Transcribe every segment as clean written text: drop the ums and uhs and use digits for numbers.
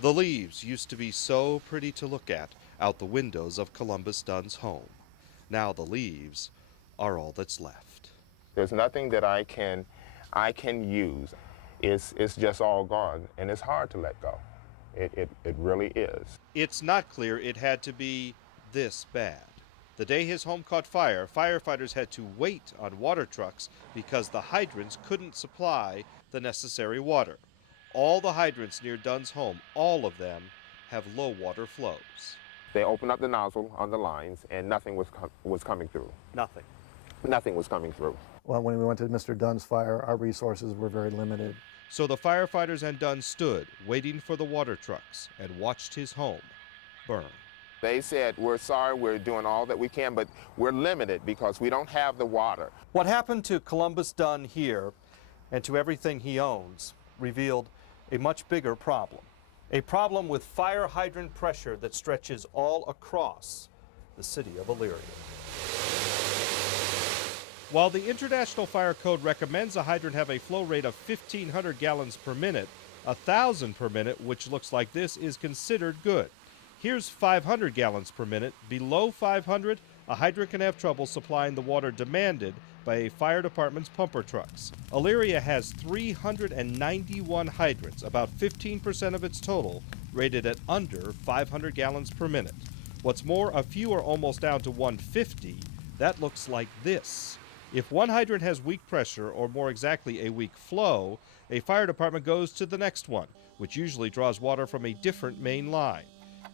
The leaves used to be so pretty to look at out the windows of Columbus Dunn's home. Now the leaves are all that's left. There's nothing that I can use. It's just all gone, and it's hard to let go. It really is. It's not clear it had to be this bad. The day his home caught fire, firefighters had to wait on water trucks because the hydrants couldn't supply the necessary water. All the hydrants near Dunn's home, all of them, have low water flows. They opened up the nozzle on the lines, and nothing was coming through. Nothing. Nothing was coming through. Well, when we went to Mr. Dunn's fire, our resources were very limited. So the firefighters and Dunn stood, waiting for the water trucks, and watched his home burn. They said, we're sorry, we're doing all that we can, but we're limited because we don't have the water. What happened to Columbus Dunn here and to everything he owns revealed a much bigger problem. A problem with fire hydrant pressure that stretches all across the city of Elyria. While the International Fire Code recommends a hydrant have a flow rate of 1,500 gallons per minute, 1,000 per minute, which looks like this, is considered good. Here's 500 gallons per minute. Below 500, a hydrant can have trouble supplying the water demanded by a fire department's pumper trucks. Elyria has 391 hydrants, about 15% of its total, rated at under 500 gallons per minute. What's more, a few are almost down to 150. That looks like this. If one hydrant has weak pressure, or more exactly a weak flow, a fire department goes to the next one, which usually draws water from a different main line.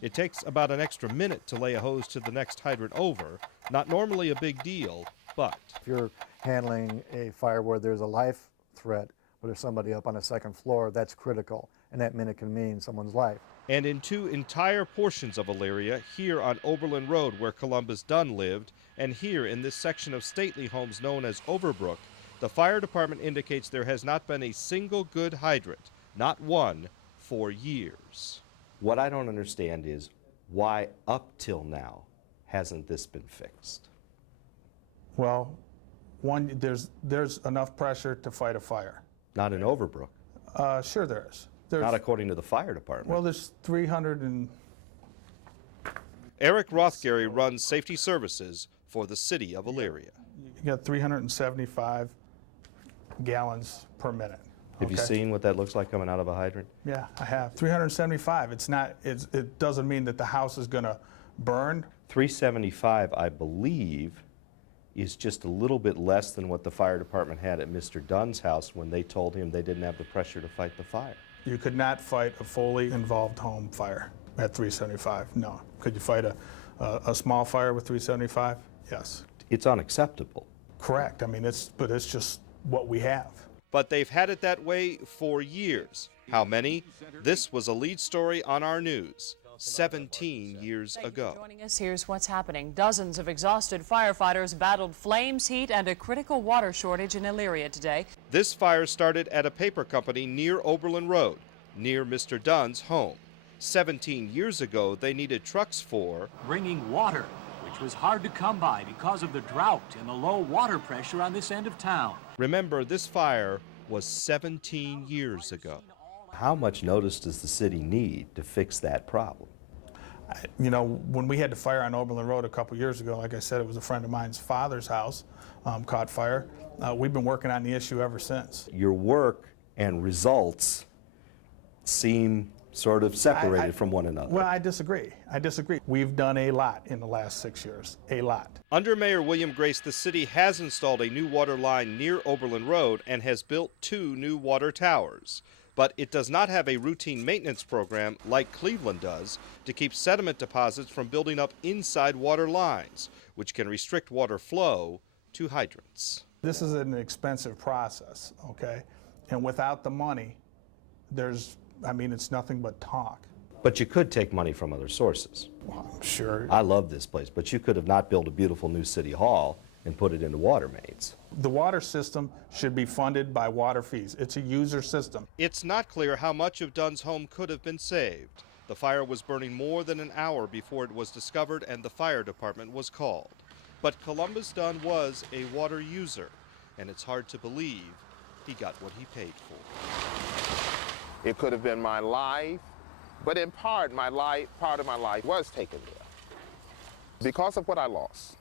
It takes about an extra minute to lay a hose to the next hydrant over. Not normally a big deal, but If you're handling a fire where there's a life threat, where there's somebody up on a second floor, that's critical, and that minute can mean someone's life. and in two entire portions of Elyria, here on Oberlin Road where Columbus Dunn lived, and here in this section of stately homes known as Overbrook, the fire department indicates there has not been a single good hydrant, not one, for years. What I don't understand is why up till now hasn't this been fixed? Well, one, there's enough pressure to fight a fire. Not in Overbrook. Sure there is. Not according to the fire department. Well, there's 300 and... Eric Rothgary runs safety services for the city of Elyria. You got 375 gallons per minute. Have you seen what that looks like coming out of a hydrant? Yeah, I have. 375. It doesn't mean that the house is going to burn. 375, I believe, is just a little bit less than what the fire department had at Mr. Dunn's house when they told him they didn't have the pressure to fight the fire. You could not fight a fully involved home fire at 375, no. Could you fight a small fire with 375? Yes. It's unacceptable. Correct. I mean, but it's just what we have. But they've had it that way for years. How many? This was a lead story on our news 17 years ago. Joining us, here's what's happening. Dozens of exhausted firefighters battled flames, heat, and a critical water shortage in Elyria today. This fire started at a paper company near Oberlin Road, near Mr. Dunn's home. 17 years ago, they needed trucks for bringing water, which was hard to come by because of the drought and the low water pressure on this end of town. Remember, this fire was 17 years ago. How much notice does the city need to fix that problem? You know, when we had the fire on Oberlin Road a couple years ago, like I said, it was a friend of mine's father's house caught fire. We've been working on the issue ever since. Your work and results seem sort of separated from one another. Well, I disagree. We've done a lot in the last 6 years, a lot. Under Mayor William Grace, the city has installed a new water line near Oberlin Road and has built 2 new water towers. But it does not have a routine maintenance program like Cleveland does to keep sediment deposits from building up inside water lines, which can restrict water flow to hydrants. This is an expensive process, okay? And without the money, it's nothing but talk. But you could take money from other sources. Well, I'm sure. I love this place, but you could have not built a beautiful new city hall and put it into water mains. The water system should be funded by water fees. It's a user system. It's not clear how much of Dunn's home could have been saved. The fire was burning more than an hour before it was discovered and the fire department was called. But Columbus Dunn was a water user, and it's hard to believe he got what he paid for. It could have been my life, But in part of my life was taken there because of what I lost.